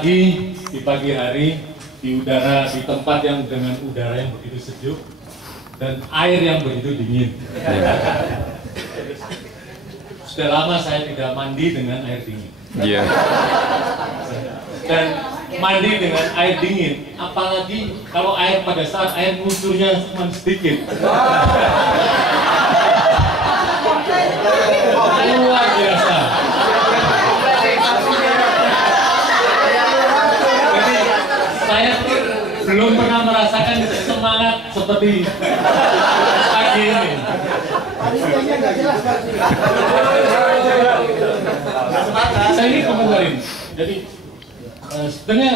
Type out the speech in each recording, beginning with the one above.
Di pagi hari, di udara, di tempat yang dengan udara yang begitu sejuk dan air yang begitu dingin. Sudah lama saya tidak mandi dengan air dingin. Iya. Dan mandi dengan air dingin, apalagi kalau air pada saat air ngucurnya cuma sedikit. Luar biasa. Jadi saya belum pernah merasakan semangat seperti pagi ini. Saya ingin komentarin. Jadi sebenarnya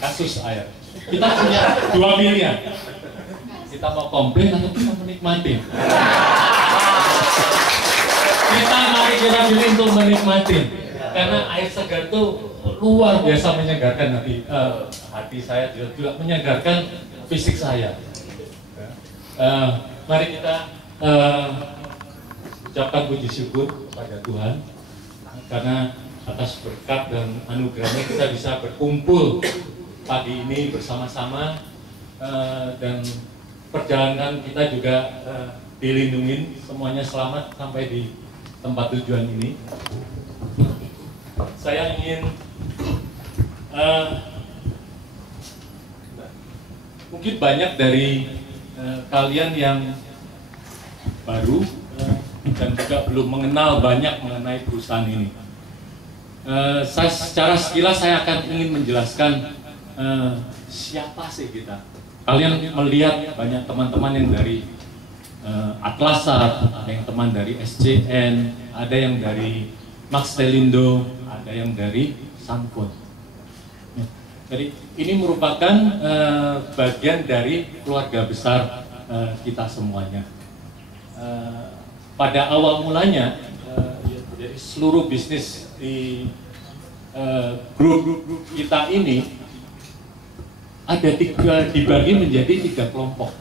kasus air kita punya dua pilihan. Kita mau komplain atau kita menikmati. Kita pilih untuk menikmati, karena air segar itu luar biasa menyegarkan hati saya, juga menyegarkan fisik saya. Mari kita ucapkan puji syukur kepada Tuhan karena atas berkat dan anugerahnya kita bisa berkumpul pagi ini bersama-sama, dan perjalanan kita juga dilindungi, semuanya selamat sampai di tempat tujuan ini. Saya ingin mungkin banyak dari kalian yang baru dan juga belum mengenal banyak mengenai perusahaan ini. Secara sekilas saya akan ingin menjelaskan siapa sih kita. Kalian melihat banyak teman-teman yang dari Atlasat, ada yang teman dari SCN, ada yang dari Max Telindo, ada yang dari Sanford. Jadi ini merupakan bagian dari keluarga besar kita semuanya. Pada awal mulanya, jadi seluruh bisnis di grup kita ini ada dibagi menjadi 3 kelompok,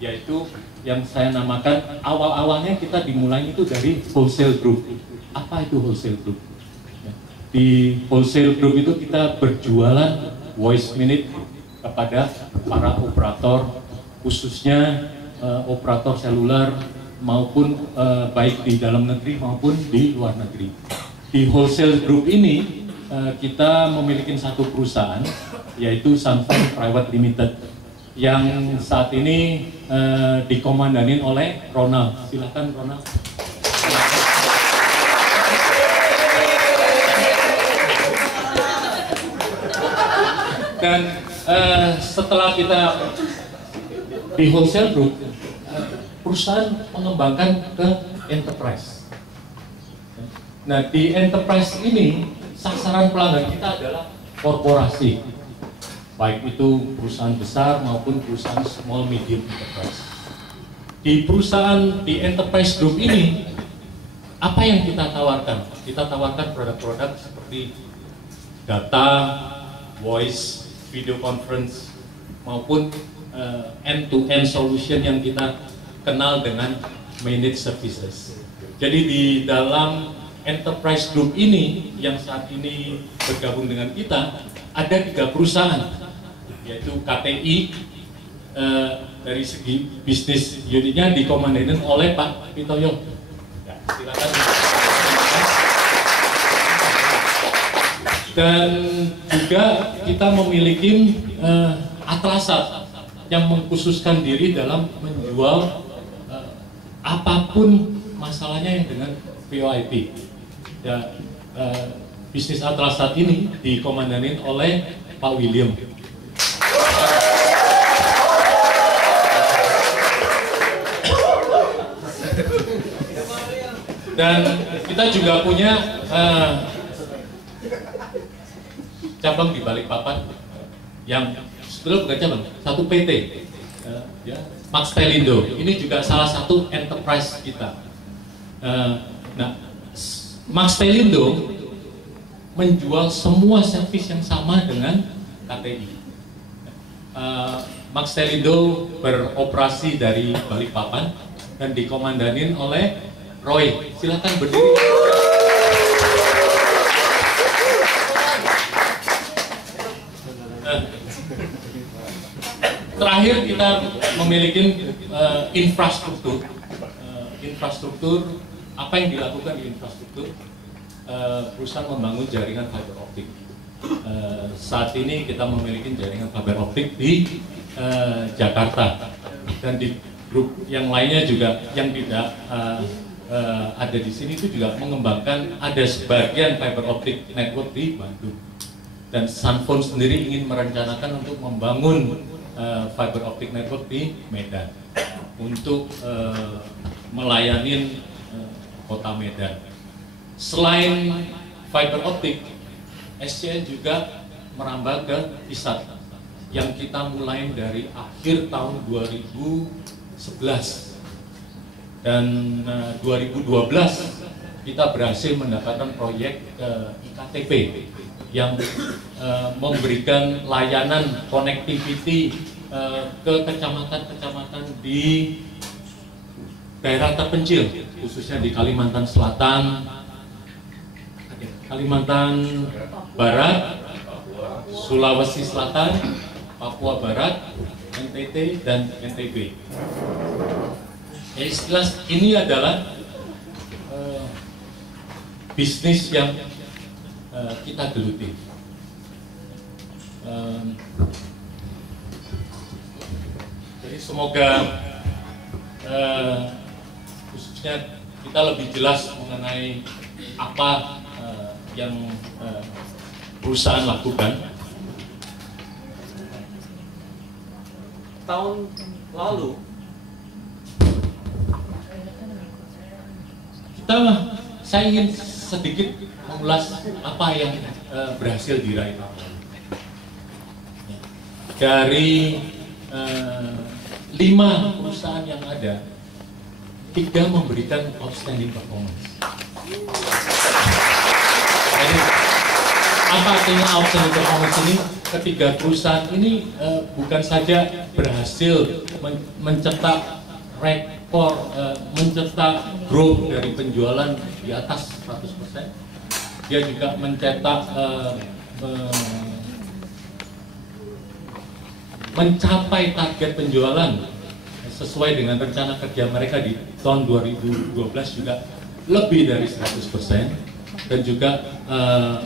yaitu yang saya namakan awal-awalnya kita dimulai itu dari wholesale group. Apa itu wholesale group? Di wholesale group itu kita berjualan voice minute kepada para operator, khususnya operator seluler maupun baik di dalam negeri maupun di luar negeri. Di wholesale group ini kita memiliki satu perusahaan, yaitu Sunfund Private Limited, yang saat ini dikomandanin oleh Ronald. Silakan Ronald. Dan setelah kita di wholesale group, perusahaan mengembangkan ke enterprise. Nah, di enterprise ini sasaran pelanggan kita adalah korporasi, baik itu perusahaan besar maupun perusahaan small medium enterprise. Di perusahaan di enterprise group ini, apa yang kita tawarkan? Kita tawarkan produk-produk seperti data, voice, video conference, maupun end-to-end solution yang kita kenal dengan managed services. Jadi di dalam enterprise group ini yang saat ini bergabung dengan kita, ada 3 perusahaan, yaitu KTI, dari segi bisnis unitnya dikomandanin oleh Pak Pitoyo. Ya, silakan. Dan juga kita memiliki Atlasat yang mengkhususkan diri dalam menjual apapun masalahnya yang dengan VoIP. Ya, bisnis Atlasat ini dikomandanin oleh Pak William. Dan kita juga punya cabang di Balikpapan yang sebetulnya bukan cabang, satu PT, ya, Max Telindo. Ini juga salah satu enterprise kita. Nah, Max Telindo menjual semua servis yang sama dengan KTI. Max Telindo beroperasi dari Balikpapan dan dikomandanin oleh Roy. Silakan berdiri. Terakhir kita memiliki infrastruktur. Infrastruktur, apa yang dilakukan di infrastruktur? Perusahaan membangun jaringan fiber optik. Saat ini kita memiliki jaringan fiber optik di Jakarta, dan di grup yang lainnya juga yang tidak ada di sini itu juga mengembangkan, ada sebagian fiber optik network di Bandung. Dan Sunfone sendiri ingin merencanakan untuk membangun fiber optic network di Medan untuk melayani kota Medan. Selain fiber optic, SCN juga merambah ke ISAT yang kita mulai dari akhir tahun 2011 dan 2012 kita berhasil mendapatkan proyek IKTP yang memberikan layanan connectivity ke kecamatan-kecamatan di daerah terpencil, khususnya di Kalimantan Selatan, Kalimantan Barat, Sulawesi Selatan, Papua Barat, NTT, dan NTB. Ya, jelas ini adalah bisnis yang kita geluti. Jadi semoga khususnya kita lebih jelas mengenai apa yang perusahaan lakukan. Tahun lalu saya ingin sedikit mengulas apa yang berhasil diraih dari 5 perusahaan yang ada. 3 memberikan outstanding performance. Jadi apa artinya outstanding performance ini? Ketiga perusahaan ini bukan saja berhasil mencetak rekor, mencetak growth dari penjualan di atas 100%, dia juga mencetak mencapai target penjualan sesuai dengan rencana kerja mereka di tahun 2012 juga lebih dari 100%, dan juga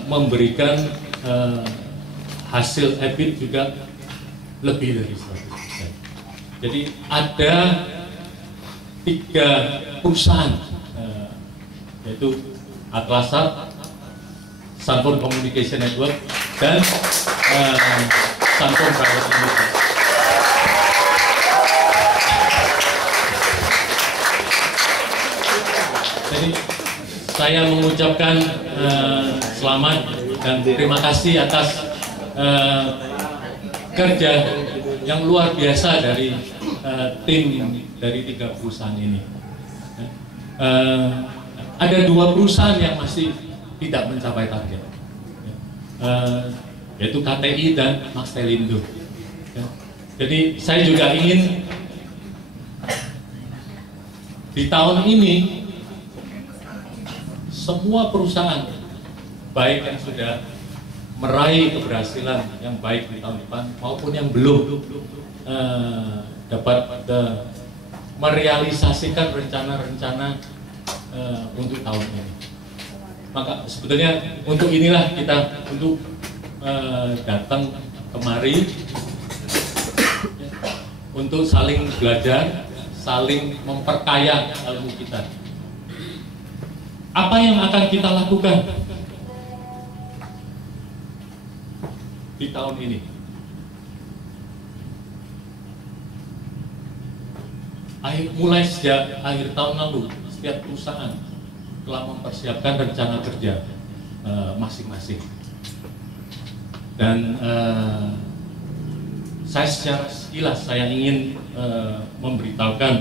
memberikan hasil EBIT juga lebih dari 100%. Jadi ada 3 perusahaan, yaitu Atlasat, Sunfone Communication Network, dan Sunfone Private Limited. Jadi saya mengucapkan selamat dan terima kasih atas kerja yang luar biasa dari tim dari 3 perusahaan ini. Ada 2 perusahaan yang masih tidak mencapai target, yaitu KTI dan Max Telindo. Jadi saya juga ingin di tahun ini semua perusahaan, baik yang sudah meraih keberhasilan yang baik di tahun depan maupun yang belum dapat merealisasikan rencana-rencana untuk tahun ini. Maka sebetulnya untuk inilah kita untuk datang kemari untuk saling belajar, saling memperkaya ilmu kita. Apa yang akan kita lakukan di tahun ini? Mulai sejak akhir tahun lalu, setiap perusahaan telah mempersiapkan rencana kerja masing-masing. Dan saya secara sekilas saya ingin memberitahukan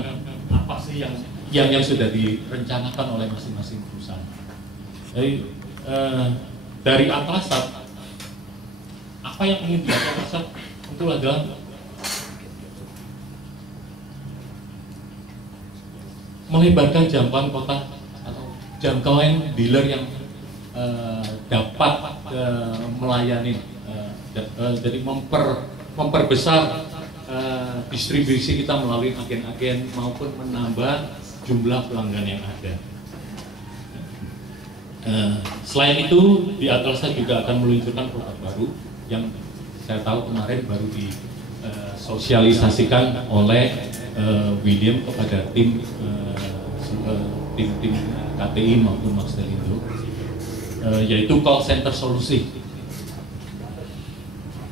apa sih yang sudah direncanakan oleh masing-masing perusahaan. Jadi dari Atlasat, apa yang ingin dilakukan Atlasat itu adalah melebarkan jangkauan kota atau jangkauan dealer yang dapat melayani Jadi memperbesar distribusi kita melalui agen-agen maupun menambah jumlah pelanggan yang ada. Selain itu, di Atlasa juga akan meluncurkan produk baru yang saya tahu kemarin baru disosialisasikan oleh William kepada tim KTI maupun Maxtelindo, yaitu call center solusi.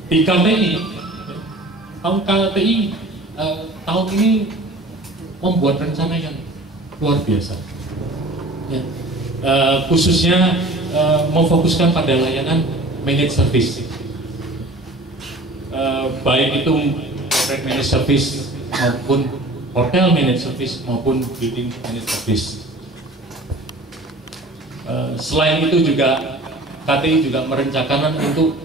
Di KTI, tahun ini membuat rencana yang luar biasa, ya. Khususnya memfokuskan pada layanan managed service, baik itu corporate managed service maupun hotel managed service maupun building managed service. Selain itu juga KTI juga merencanakan untuk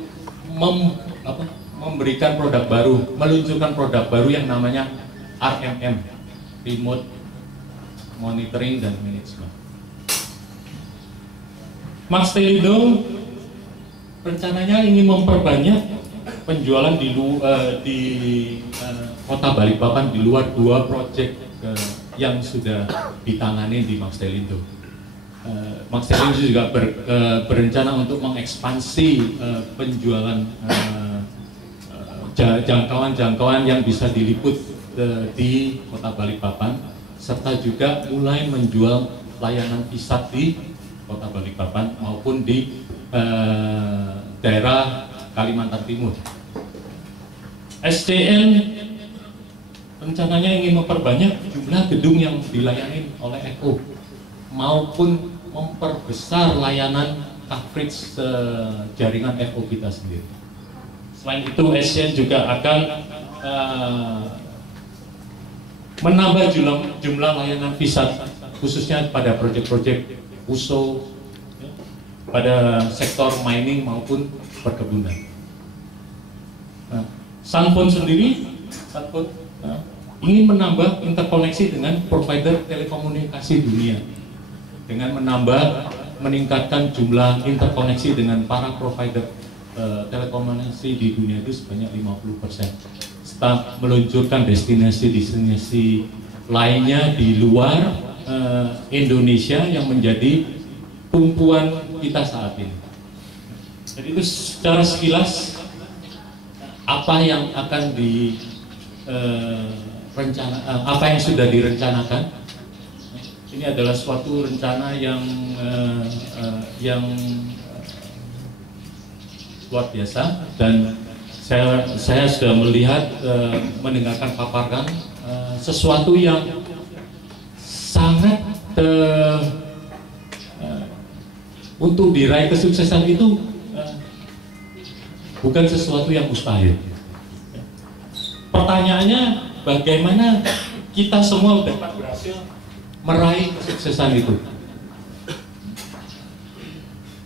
memberikan produk baru, meluncurkan produk baru yang namanya RMM, Remote Monitoring dan Management. Maxtelindo rencananya ingin memperbanyak penjualan di Kota Balikpapan di luar 2 proyek yang sudah ditangani di Maxtelindo. Maxtelindo juga berencana untuk mengekspansi penjualan jangkauan yang bisa diliput di Kota Balikpapan, serta juga mulai menjual layanan visat di Kota Balikpapan maupun di daerah Kalimantan Timur. SDN rencananya ingin memperbanyak jumlah gedung yang dilayani oleh Eko maupun memperbesar layanan coverage jaringan FO kita sendiri. Selain itu, SDN juga akan menambah jumlah layanan visat, khususnya pada proyek-proyek USO, pada sektor mining maupun perkebunan. Sunfone sendiri ingin menambah interkoneksi dengan provider telekomunikasi dunia dengan meningkatkan jumlah interkoneksi dengan para provider telekomunikasi di dunia itu sebanyak 50%. Serta meluncurkan destinasi-destinasi lainnya di luar Indonesia yang menjadi tumpuan kita saat ini. Jadi itu secara sekilas apa yang akan apa yang sudah direncanakan. Ini adalah suatu rencana yang luar biasa, dan saya sudah melihat, mendengarkan paparan sesuatu yang sangat untuk diraih kesuksesan itu bukan sesuatu yang mustahil. Pertanyaannya, bagaimana kita semua dapat berhasil meraih kesuksesan itu,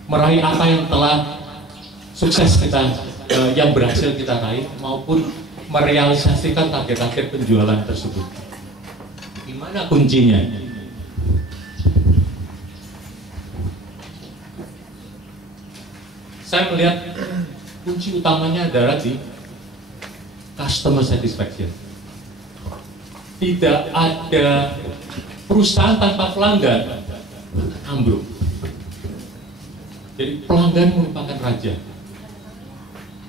meraih apa yang telah sukses kita, yang berhasil kita raih, maupun merealisasikan target-target penjualan tersebut. Gimana kuncinya? Saya melihat kunci utamanya adalah di customer satisfaction. Tidak ada perusahaan tanpa pelanggan ambruk. Jadi pelanggan merupakan raja.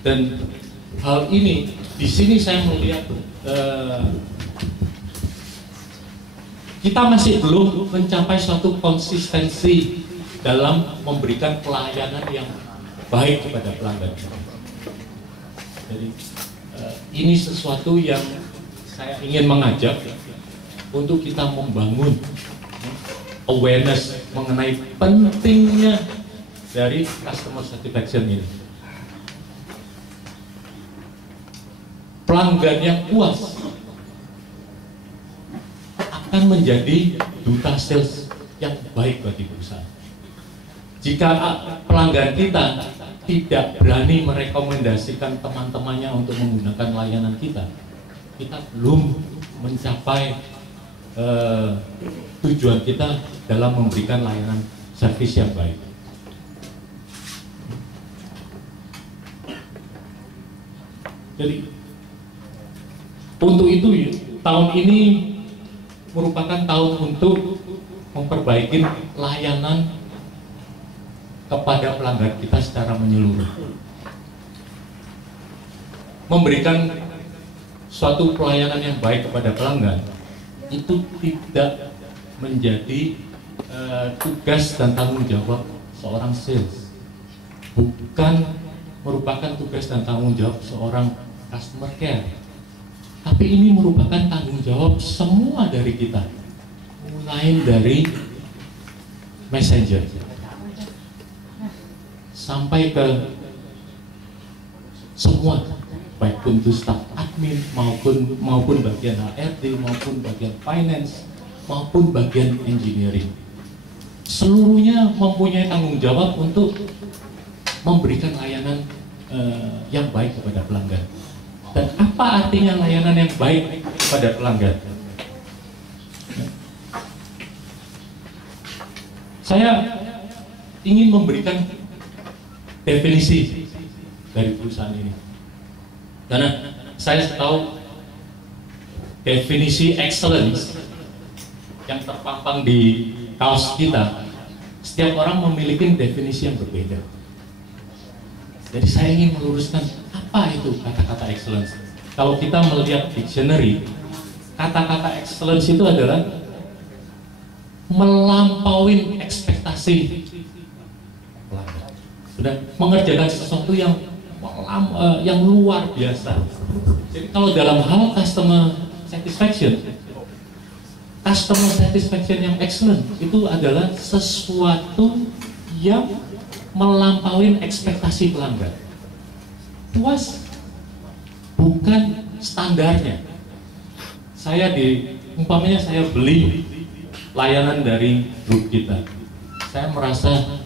Dan hal ini di sini saya melihat kita masih belum mencapai suatu konsistensi dalam memberikan pelayanan yang baik kepada pelanggan. Jadi ini sesuatu yang saya ingin mengajak untuk kita membangun awareness mengenai pentingnya dari customer satisfaction ini. Pelanggan yang puas akan menjadi duta sales yang baik bagi perusahaan. Jika pelanggan kita tidak berani merekomendasikan teman-temannya untuk menggunakan layanan kita belum mencapai tujuan kita dalam memberikan layanan servis yang baik. Jadi untuk itu tahun ini merupakan tahun untuk memperbaiki layanan kepada pelanggan kita secara menyeluruh, memberikan suatu pelayanan yang baik kepada pelanggan itu tidak menjadi tugas dan tanggung jawab seorang sales, bukan merupakan tugas dan tanggung jawab seorang customer care, tapi ini merupakan tanggung jawab semua dari kita, mulai dari messenger sampai ke semua, baik untuk staf admin maupun bagian HRD maupun bagian finance maupun bagian engineering, seluruhnya mempunyai tanggung jawab untuk memberikan layanan yang baik kepada pelanggan. Dan apa artinya layanan yang baik kepada pelanggan? Saya ingin memberikan definisi dari perusahaan ini, karena saya tahu definisi excellence yang terpampang di kaos kita, setiap orang memiliki definisi yang berbeda. Jadi saya ingin meluruskan apa itu kata-kata excellence. Kalau kita melihat dictionary, kata-kata excellence itu adalah melampaui ekspektasi, sudah mengerjakan sesuatu yang luar biasa. Jadi kalau dalam hal customer satisfaction yang excellent itu adalah sesuatu yang melampaui ekspektasi pelanggan. Puas bukan standarnya. Umpamanya saya beli layanan dari grup kita, saya merasa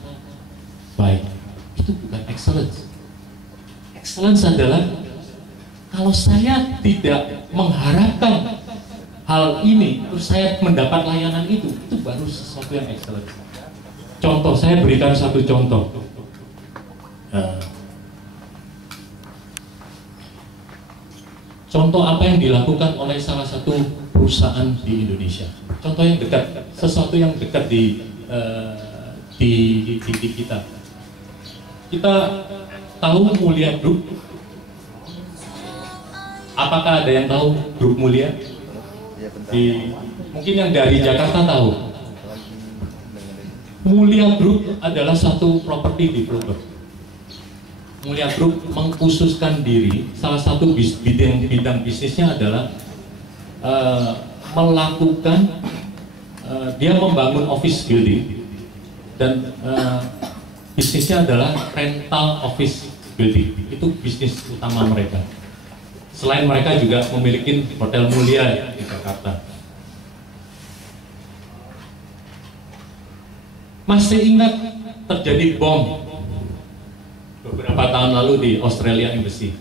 baik, itu bukan excellence. Excellence adalah kalau saya tidak mengharapkan hal ini, terus saya mendapat layanan itu baru sesuatu yang excellent. Contoh, saya berikan satu contoh. Contoh apa yang dilakukan oleh salah satu perusahaan di Indonesia. Contoh yang dekat, sesuatu yang dekat di kita. Kita tahu Mulia Group. Apakah ada yang tahu Grup Mulia? Mungkin yang dari Jakarta tahu. Mulia Group adalah satu property developer. Mulia Group mengkhususkan diri, salah satu bidang bisnisnya adalah melakukan, dia membangun office building dan bisnisnya adalah rental office building. Itu bisnis utama mereka. Selain mereka juga memiliki Hotel Mulia di Jakarta. Masih ingat terjadi bom beberapa tahun lalu di Australia Embassy?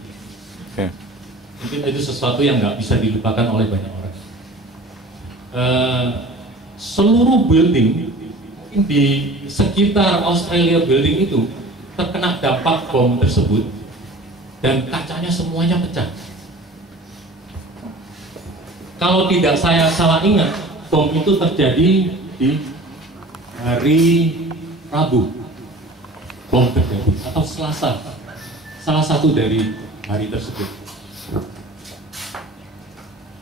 Mungkin itu sesuatu yang nggak bisa dilupakan oleh banyak orang. Seluruh building di sekitar Australia Building itu terkena dampak bom tersebut dan kacanya semuanya pecah. Kalau tidak saya salah ingat, bom itu terjadi di hari Rabu. Bom terjadi atau Selasa, salah satu dari hari tersebut.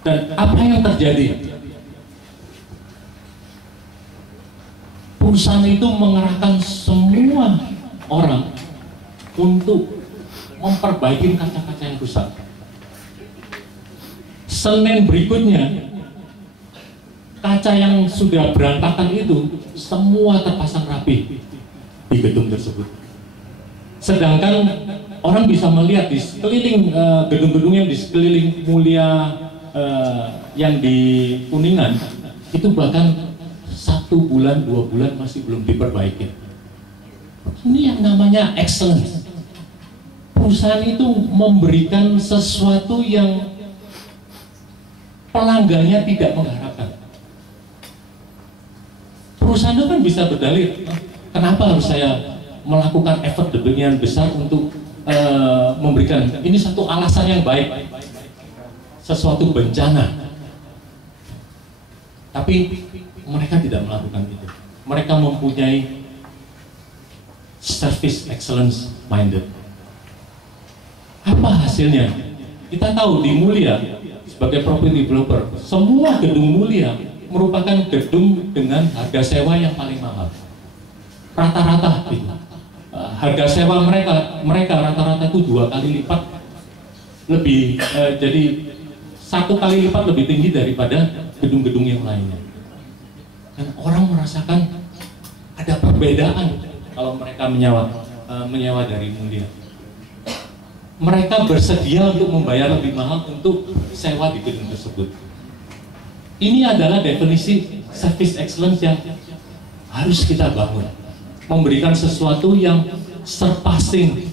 Dan apa yang terjadi? Perusahaan itu mengerahkan semua orang untuk memperbaiki kaca-kaca yang rusak. Senin berikutnya, kaca yang sudah berantakan itu semua terpasang rapi di gedung tersebut. Sedangkan orang bisa melihat di sekeliling gedung-gedung yang di sekeliling Mulia yang di Kuningan itu bahkan 1 bulan, 2 bulan masih belum diperbaiki. Ini yang namanya excellence. Perusahaan itu memberikan sesuatu yang pelanggannya tidak mengharapkan. Perusahaan itu kan bisa berdalih, kenapa harus saya melakukan effort demikian besar untuk memberikan ini satu alasan yang baik, sesuatu bencana, tapi mereka tidak melakukan itu. Mereka mempunyai service excellence minded. Apa hasilnya? Kita tahu di Mulia sebagai property developer, semua gedung Mulia merupakan gedung dengan harga sewa yang paling mahal. Rata-rata harga sewa mereka rata-rata itu 2 kali lipat lebih, jadi 1 kali lipat lebih tinggi daripada gedung-gedung yang lainnya. Dan orang merasakan ada perbedaan kalau mereka menyewa dari Mulia. Mereka bersedia untuk membayar lebih mahal untuk sewa di gedung tersebut. Ini adalah definisi service excellence yang harus kita bangun. Memberikan sesuatu yang surpassing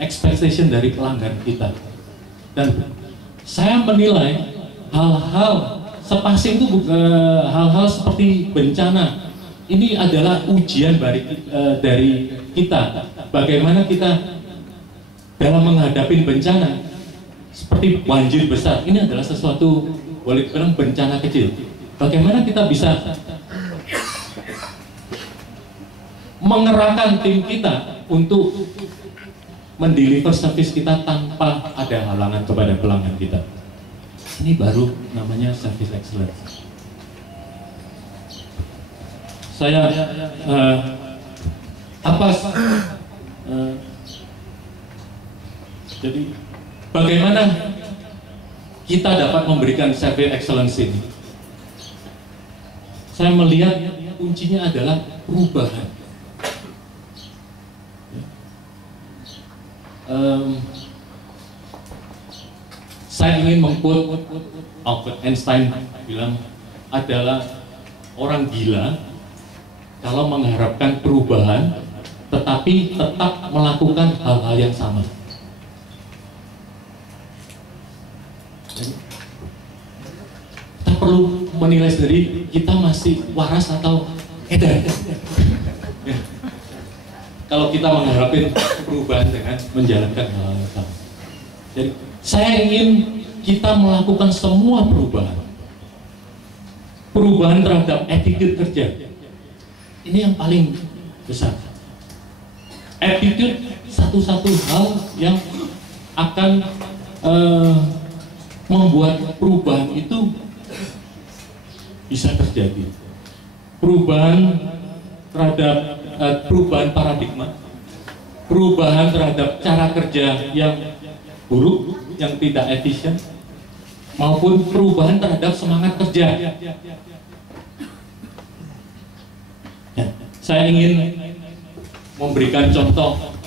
expectation dari pelanggan kita. Dan saya menilai hal-hal surpassing itu hal-hal seperti bencana. Ini adalah ujian dari kita. Bagaimana kita dalam menghadapi bencana seperti banjir besar. Ini adalah sesuatu boleh dibilang bencana kecil. Bagaimana kita bisa mengerahkan tim kita untuk mendeliver service kita tanpa ada halangan kepada pelanggan kita. Ini baru namanya service excellence. Saya jadi bagaimana kita dapat memberikan service excellence ini? Saya melihat kuncinya adalah perubahan. Saya ingin mengquote Albert Einstein bilang adalah orang gila kalau mengharapkan perubahan tetapi tetap melakukan hal-hal yang sama. Kita perlu menilai sendiri kita masih waras atau edan. Kalau kita mengharapkan perubahan dengan menjalankan hal yang sama. Jadi saya ingin kita melakukan semua perubahan. Perubahan terhadap attitude kerja. Ini yang paling besar. Attitude satu-satu hal yang akan membuat perubahan itu bisa terjadi. Perubahan terhadap perubahan paradigma, perubahan terhadap cara kerja yang buruk, yang tidak efisien, maupun perubahan terhadap semangat kerja. Ya, saya ingin memberikan contoh